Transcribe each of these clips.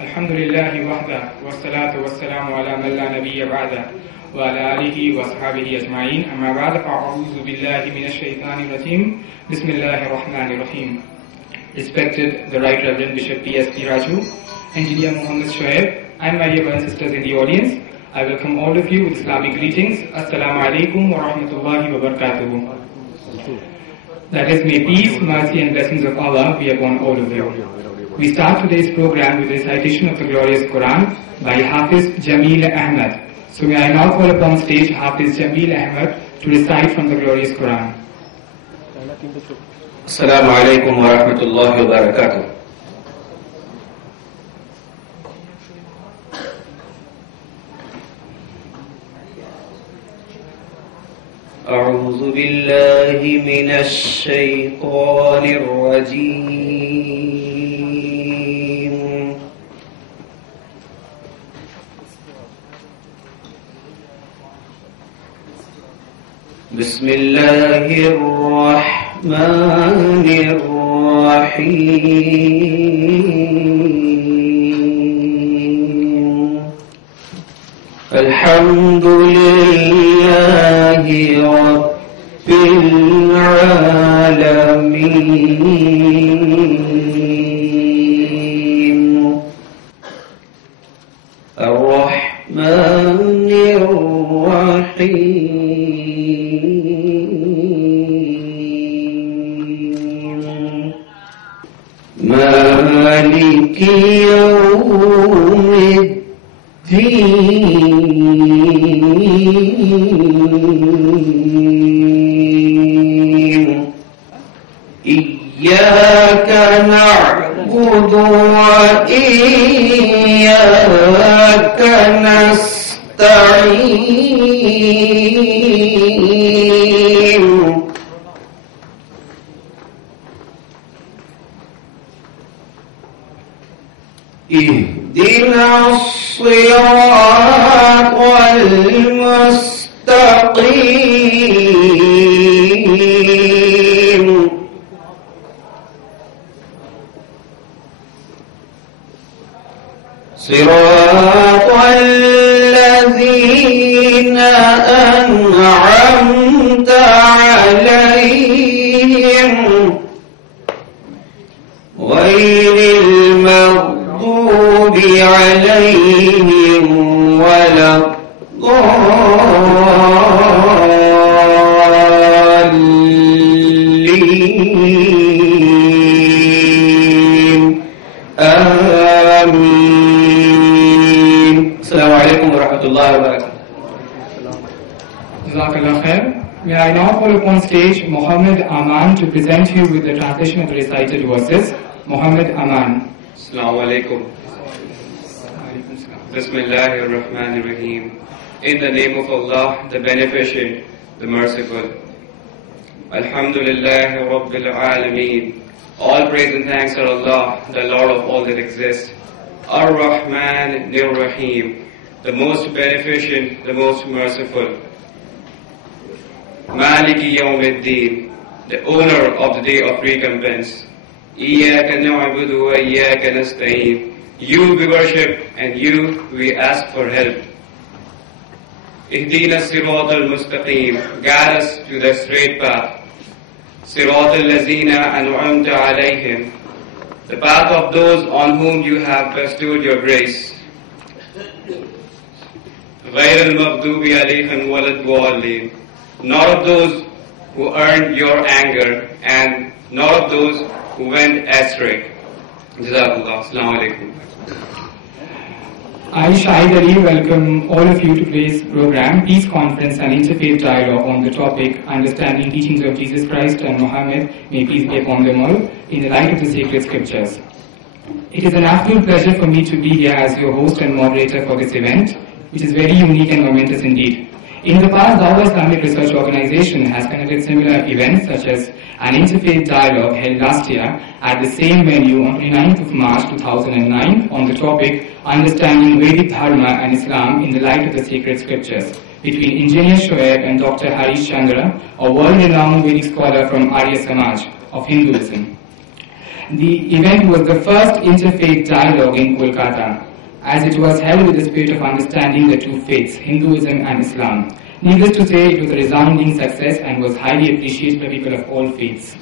الحمد لله وحده والصلاة والسلام على من لا نبي بعده وعلى آله وصحبه أجمعين أما بعد فأعوذ بالله من الشيطان الرجيم بسم الله الرحمن الرحيم. Respected the Right Reverend Bishop P.S.P. Raju, Engineer Muhammad Shoaib, and my dear brothers and sisters in the audience, I welcome all of you with Islamic greetings. Assalamu alaikum wa rahmatullahi wa barakatuh. That is, may peace, mercy and blessings of Allah be upon all of you. We start today's program with the recitation of the glorious Quran by Hafiz Jameel Ahmed. So may I now call upon stage Hafiz Jameel Ahmed to recite from the glorious Quran. Assalamu alaikum wa rahmatullahi wa barakatuh. أعوذ بالله من الشيطان الرجيم. بسم الله الرحمن الرحيم. الحمد لله رب العالمين الرحمن الرحيم مالك يوم الدين إياك نعبد وإياك نستعين اهدنا الصراط المستقيم صراط الذين أنعمت عليهم غير المغضوب عليهم ولا الضالين آمين. السلام عليكم ورحمة الله وبركاته. Jazakallah khair. May I now call upon stage Muhammad Aman to present you with the translation of the recited verses. Muhammad Aman. Assalamu alaikum. Bismillahir Rahmanir Rahim. In the name of Allah, the Beneficent, the Merciful. Alhamdulillah Rabbil Alameen. All praise and thanks are Allah, the Lord of all that exists. Ar-Rahman Nir-Rahim, the most beneficent, the most merciful. Maliki Yawmiddin, the owner of the day of recompense. Iyaka na'budu wa iyaka nasta'in. You we worship and you we ask for help. Ihdina sirat al-mustaqim, guide us to the straight path. Sirat al-lazina an'amta alayhim, the path of those on whom you have bestowed your grace. غير المغضوب عليهم ولا الضالين, not of those who earned your anger and not of those who went astray. Jazakallah. Assalamu alaikum. I, Shahid Ali, welcome all of you to today's program, Peace Conference and Interfaith Dialogue on the topic, Understanding Teachings of Jesus Christ and Muhammad, may peace be upon them all, in the light of the sacred scriptures. It is an absolute pleasure for me to be here as your host and moderator for this event, which is very unique and momentous indeed. In the past, Dawah Islamic Research Organization has conducted similar events such as an interfaith dialogue held last year at the same venue on 29th of March 2009 on the topic Understanding Vedic Dharma and Islam in the Light of the Sacred Scriptures between Engineer Shoaib and Dr. Harish Chandra, a world-renowned Vedic scholar from Arya Samaj of Hinduism. The event was the first interfaith dialogue in Kolkata, as it was held with the spirit of understanding the two faiths, Hinduism and Islam. Needless to say, it was a resounding success and was highly appreciated by people of all faiths.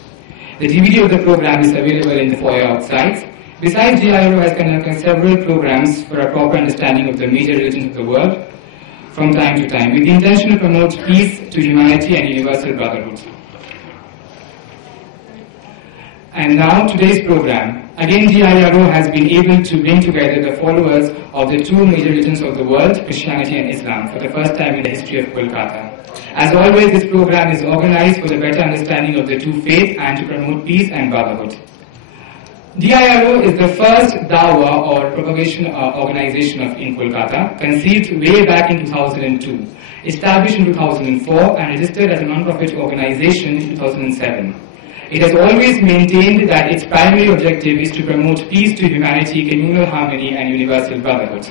The DVD of the program is available in the foyer outside. Besides, GIRO has conducted several programs for a proper understanding of the major religions of the world from time to time, with the intention to promote peace to humanity and universal brotherhood. And now, today's program. Again, GIRO has been able to bring together the followers of the two major religions of the world, Christianity and Islam, for the first time in the history of Kolkata. As always, this program is organized for the better understanding of the two faiths and to promote peace and brotherhood. GIRO is the first Dawah or propagation organization in Kolkata, conceived way back in 2002, established in 2004 and registered as a non-profit organization in 2007. It has always maintained that its primary objective is to promote peace to humanity, communal harmony and universal brotherhood.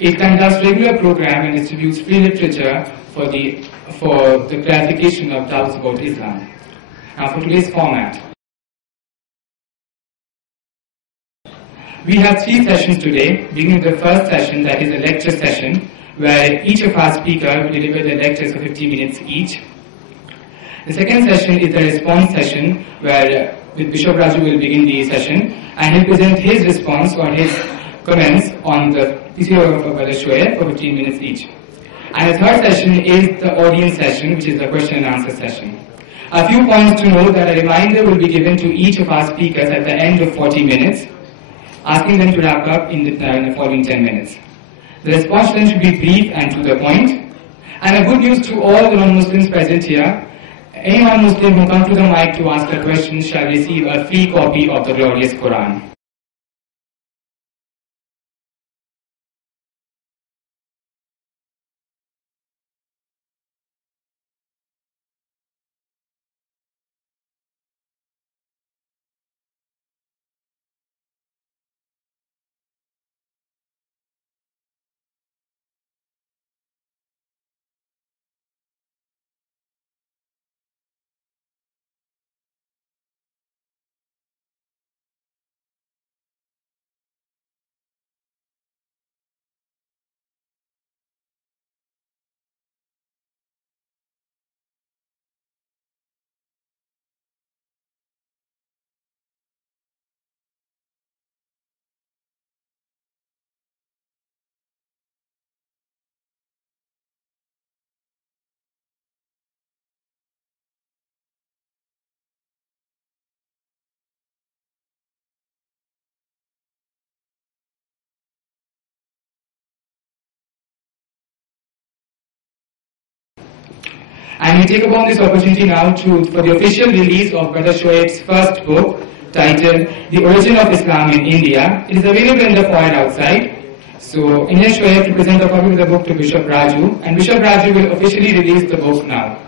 It conducts regular programs and distributes free literature for the clarification of doubts about Islam. Now for today's format. We have 3 sessions today, beginning with the first session, that is a lecture session, where each of our speakers will deliver their lectures for 50 minutes each. The second session is the response session, where Bishop Raju will begin the session and he'll present his response or his comments on the thesis of Brother Shoaib for 15 minutes each. And the third session is the audience session, which is the question and answer session. A few points to note: that a reminder will be given to each of our speakers at the end of 40 minutes, asking them to wrap up in the following 10 minutes. The response then should be brief and to the point. And a good news to all the non-Muslims present here: any non-Muslim who comes to the mic to ask a question shall receive a free copy of the glorious Quran. And we take upon this opportunity now for the official release of Brother Shoaib's first book, titled The Origin of Islam in India. It is available in the foyer outside. So, Engineer Shoaib to present a copy of the book to Bishop Raju, and Bishop Raju will officially release the book now.